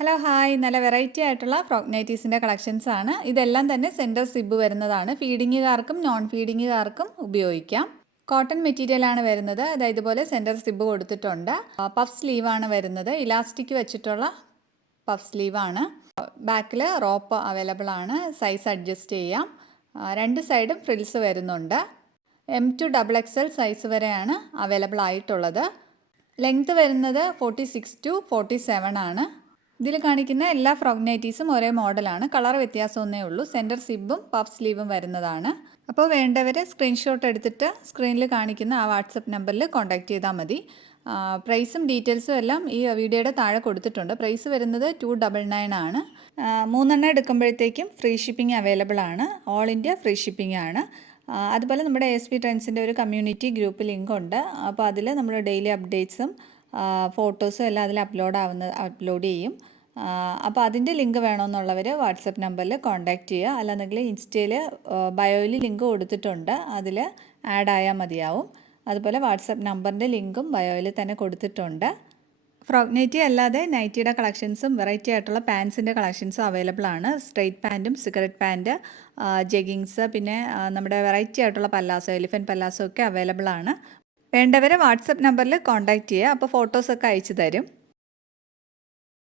Hello hi, നല്ല variety ആയിട്ടുള്ള frock നൈറ്റീസിൻ്റെ collections ആണ്. ഇതെല്ലാം തന്നെ സെൻറ്റർ സിബ് വരുന്നതാണ്. ഫീഡിങ്ങുകാർക്കും നോൺ ഫീഡിങ്ങുകാർക്കും ഉപയോഗിക്കാം. കോട്ടൺ മെറ്റീരിയലാണ് വരുന്നത്. അതായത് ഇതുപോലെ സെൻറ്റർ സിബ് കൊടുത്തിട്ടുണ്ട്. പഫ് സ്ലീവാണ് വരുന്നത്. ഇലാസ്റ്റിക് വെച്ചിട്ടുള്ള പഫ് സ്ലീവാണ്. ബാക്കിൽ റോപ്പ് അവൈലബിൾ ആണ്. സൈസ് അഡ്ജസ്റ്റ് ചെയ്യാം. രണ്ട് സൈഡും ഫ്രിൽസ് വരുന്നുണ്ട്. M to XXL സൈസ് വരെയാണ് അവൈലബിൾ ആയിട്ടുള്ളത്. ലെങ്ത് വരുന്നത് 46 to 47 ആണ്. ഇതിൽ കാണിക്കുന്ന എല്ലാ ഫ്രോക്ക് നൈറ്റീസും ഒരേ മോഡലാണ്. കളർ വ്യത്യാസമൊന്നേ ഉള്ളൂ. സെൻറ്റർ സിബും പഫ് സ്ലീവും വരുന്നതാണ്. അപ്പോൾ വേണ്ടവർ സ്ക്രീൻഷോട്ട് എടുത്തിട്ട് സ്ക്രീനിൽ കാണിക്കുന്ന ആ വാട്സപ്പ് നമ്പറിൽ കോൺടാക്റ്റ് ചെയ്താൽ മതി. പ്രൈസും ഡീറ്റെയിൽസും എല്ലാം ഈ വീഡിയോയുടെ താഴെ കൊടുത്തിട്ടുണ്ട്. പ്രൈസ് വരുന്നത് 299 ആണ്. 3 എടുക്കുമ്പോഴത്തേക്കും ഫ്രീ ഷിപ്പിംഗ് അവൈലബിൾ ആണ്. ഓൾ ഇന്ത്യ ഫ്രീ ഷിപ്പിംഗ് ആണ്. അതുപോലെ നമ്മുടെ ASP ട്രെൻഡ്സിൻ്റെ ഒരു കമ്മ്യൂണിറ്റി ഗ്രൂപ്പ് ലിങ്ക് ഉണ്ട്. അപ്പോൾ അതിൽ നമ്മൾ ഡെയിലി അപ്ഡേറ്റ്സും ഫോട്ടോസും എല്ലാം അതിൽ അപ്ലോഡ് ചെയ്യും. അപ്പോൾ അതിൻ്റെ ലിങ്ക് വേണമെന്നുള്ളവർ വാട്സപ്പ് നമ്പറിൽ കോൺടാക്റ്റ് ചെയ്യുക. അല്ലാന്നെങ്കിൽ ഇൻസ്റ്റയിൽ ബയോയിൽ ലിങ്ക് കൊടുത്തിട്ടുണ്ട്, അതിൽ ആഡ് ആയാൽ മതിയാവും. അതുപോലെ വാട്സപ്പ് നമ്പറിൻ്റെ ലിങ്കും ബയോയിൽ തന്നെ കൊടുത്തിട്ടുണ്ട്. ഫ്രോക്ക് നൈറ്റി അല്ലാതെ നൈറ്റിയുടെ കളക്ഷൻസും വെറൈറ്റി ആയിട്ടുള്ള പാൻസിൻ്റെ കളക്ഷൻസും അവൈലബിൾ ആണ്. സ്ട്രെയിറ്റ് പാൻറ്റും സിഗരറ്റ് പാൻറ്റ്, ജെഗിങ്സ്, പിന്നെ നമ്മുടെ വെറൈറ്റി ആയിട്ടുള്ള പല്ലാസോ, എലിഫൻറ്റ് പല്ലാസോ ഒക്കെ അവൈലബിൾ ആണ്. വേണ്ടവരെ വാട്സപ്പ് നമ്പറിൽ കോൺടാക്റ്റ് ചെയ്യുക. അപ്പോൾ ഫോട്ടോസൊക്കെ അയച്ചു തരും.